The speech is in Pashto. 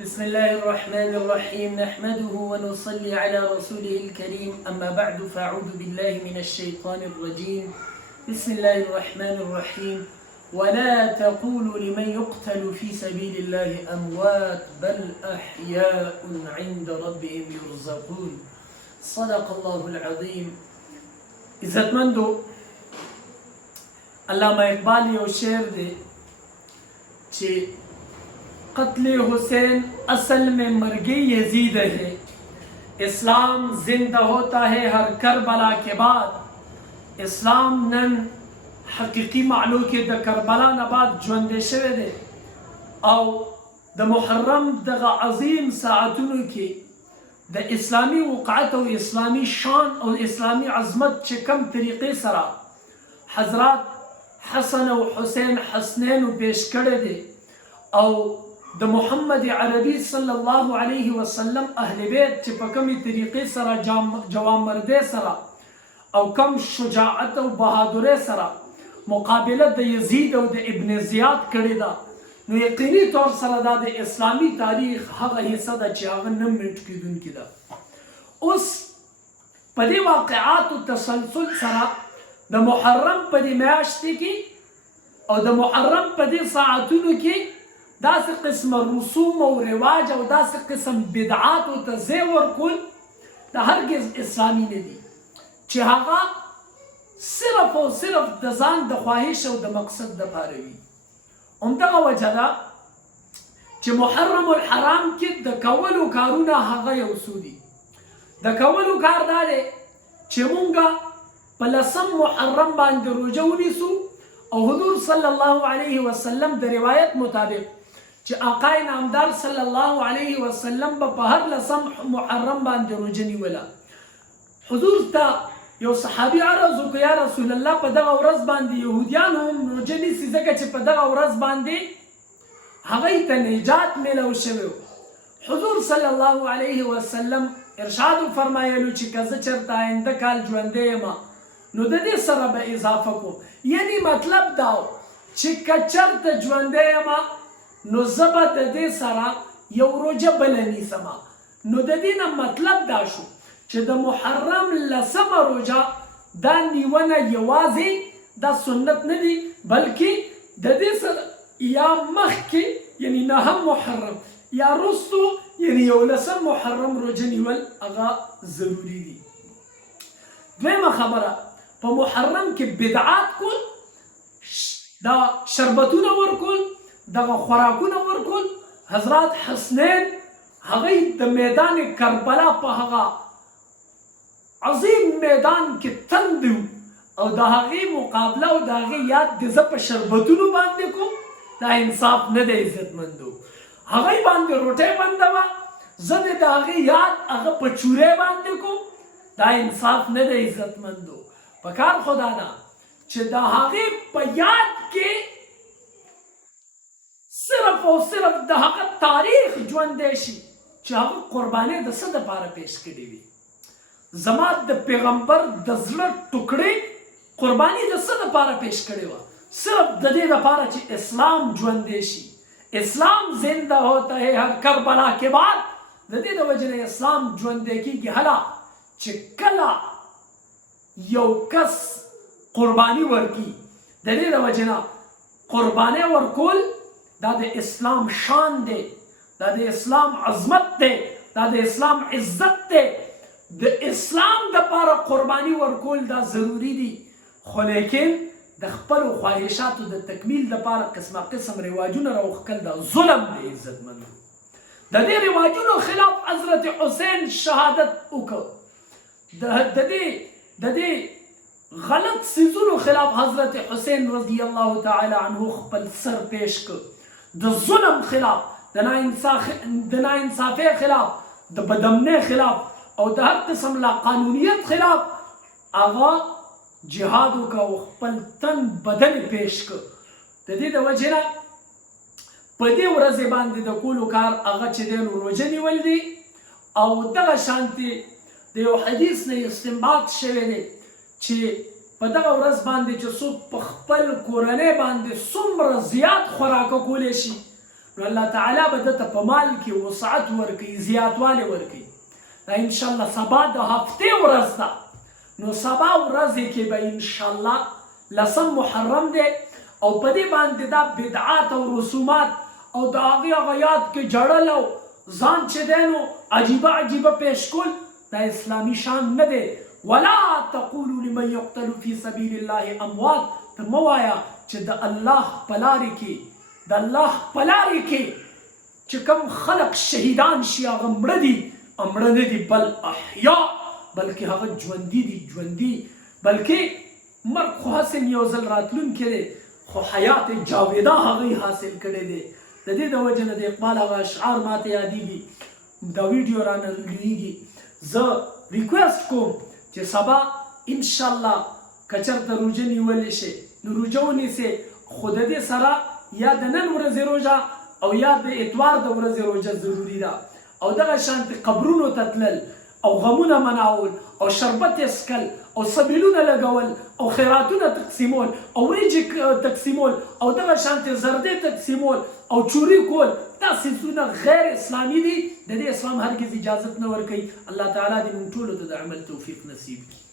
بسم الله الرحمن الرحيم نحمده ونصلي على رسوله الكريم أما بعد فأعوذ بالله من الشيطان الرجيم بسم الله الرحمن الرحيم ولا تقولوا لمن يقتل في سبيل الله أموات بل أحياء عند ربهم يرزقون صدق الله العظيم. عزتمندو علامہ اقبال یو شعر دے چې قتل حسین اصل میں مرگی یزید ہے، اسلام زندہ ہوتا ہے ہر کربلا کے بعد. اسلام نن حقیقی معنو کې د کربلا نه بعد ژوندی شوی دی او د محرم دغه عظیم ساعتونو کې د اسلامی وقعت او اسلامی شان او اسلامی عظمت چې کم طریقې سره حضرات حسن او حسین حسنین پیش کړی دی او د محمد عربي صلی الله علیه وسلم اهل بیت چې په کومې طریقې سره جوامردۍ سره او کم شجاعت او بهادرۍ سره مقابله د یزید او د ابن زیاد کړې ده، نو یقیني طور سره دا د اسلامي تاریخ هغه حصه ده چې هغه نه منټ کېدونکې ده. اوس په دې واقعاتو تسلسل سره د محرم په دې میاشتې کې او د محرم په دې ساعتونو کې داسې قسم رسوم او رواج او داسې قسم بدعات او ته ځای ورکول د هرګز اسلامي نه دي چې هغه صرف او صرف د ځان د خواهش او د مقصد دپاره وي. همدغه وجه ده چې محرم الحرام کې د کولو کارونه هغه یو څو دي. د کولو کار دا دی چې مونږ په 10 محرم باندې روژه ونیسو او حضور صلی الله علیه وسلم د روایت مطابق چې آقای نامدار صلی الله علیه وسلم په هر 10 محرم باندې روژه نیوله. حضور ته یو صحابي عرض وکړ یا رسول الله په دغه ورځ باندې یهودیان هم روژه نیسي ځکه چې په دغه ورځ باندې هغوی ته نجات میلاو شوی. حضور صلی الله علیه وسلم ارشاد فرمایلو چې که زه چېرته آینده کال ژوندی یم نو د دې سره به اضافه کوم، یعنی مطلب دا و چې که چېرته ژوندی یم نو زه به د دې سره یو روژه بله نیسم. نو د دې نه مطلب دا شو چې د محرم 10مه روژه دا نیونه یوازې دا سنت نه دی بلکې د دې سره یا مخکې یعنی 9 محرم یا رستو یعنی 11 محرم روژه نیول هغه ضروري دي. دویمه خبره په محرم کې بدعات کول، دا شربتونه ورکول، دغه خوراکونه ورکول. حضرات حسنین هغوی د میدان کربلا په هغه عظیم میدان کې تند او د هغې مقابله او د هغې یاد د زه په شربتونو باندې کوم، دا انصاف نه دی عزتمندو. هغوی باندې روټۍ بنده وه، زه د هغې یاد هغه په چورۍ باندې کوم، دا انصاف نه دی عزتمندو. پکار خو دا ده چې د هغې په یاد کې صرف او صرف د هغه تاریخ ژوندی شي چې هغه قربانۍ د څه دپاره پیش کړې وي. زما د پیغمبر د زړه ټوکړې قرباني د څه دپاره پیش کړې وه؟ صرف د دې دپاره چې اسلام ژوندی شي. اسلام زنده ہوتا ہے ہر کربلا کے بعد. د دې د وجې نه اسلام ژوندی کېږي. هله چې کله یو کس قرباني ورکي، د دې د وجې نه قربانۍ ورکول دا د اسلام شان دی، دا د اسلام عظمت دی، دا د اسلام عزت دی. د اسلام دپاره قرباني ورکول دا ضروري دي، خو لیکن د خپلو خواهشاتو د تکمیل دپاره قسمه قسم رواجونه راوښکل دا ظلم دی عزتمندو. د دې رواجونو خلاف حضرت حسین شهادت وکړ. د دې غلط څیزونو خلاف حضرت حسین رضی الله تعالی عنه خپل سر پیش کړ. د ظلم خلاف، د ناانصافۍ خلاف، د بدامنۍ خلاف او د هر قسم لا قانونیت خلاف هغه جهاد وکړ او خپل تن بدن پیش کړ. د دې د وجې نه په دې ورځې باندې د کولو کار هغه چې دی نو روژه نیول دي. او دغه شانتې د یو حدیث نه استنباط شوی دی چې په دغه ورځ باندې چې څوک په خپل کورنۍ باندې څومره زیات خوراکه کولی شي نو الله تعالی به دته په مال کې وسعت ورکوي، زیاتوالی ورکوي. دا انشاءالله سبا د هفتې ورځ ده، نو سبا ورځې کې به انشاءالله 10 محرم دی او په دې باندې دا بدعات او رسومات او د هغې یاد کې جړل او ځان چې دی نو عجیبه عجیبه پیش کول دا اسلامي شان نه دی. ولا تقولوا لمن يقتل في سبيل الله اموات، ته مه وایه چې د الله په لارې کې چې کوم خلق شهیدان شي هغه مړه دي، مړه نه دي، بل احیا، بلکې هغه ژوندي دي، ژوندي. بلکې مرګ خو حسن یو ځل راتلونکی دی، خو حیات جاویده هغوی حاصل کړی دی. د دې د وجې نه د اقبال هغه اشعار ماته یادېږي، دا ویډیو رانه لویږي. زه ریکویسټ کوم چې سبا انشاءالله که چېرته روژه نیولی شي نو روژه ونیسئ، خو د دې سره یا د نن ورځې روژه او یا د اتوار د ورځې روژه ضروري ده. او دغه شانتې قبرونو ته تلل او غمونه مناول او شربت اسکل او سبیلونه لګول او خیراتونه تقسیمول او وریجې تقسیمول او دغه شانتې زردې تقسیمول او چوری کول، دا څیزونه غیر اسلامي دي، د دې اسلام هرګز اجازت نه ورکوي. الله تعالی دې موږ ټولو ته د عمل توفیق نصیب کړي.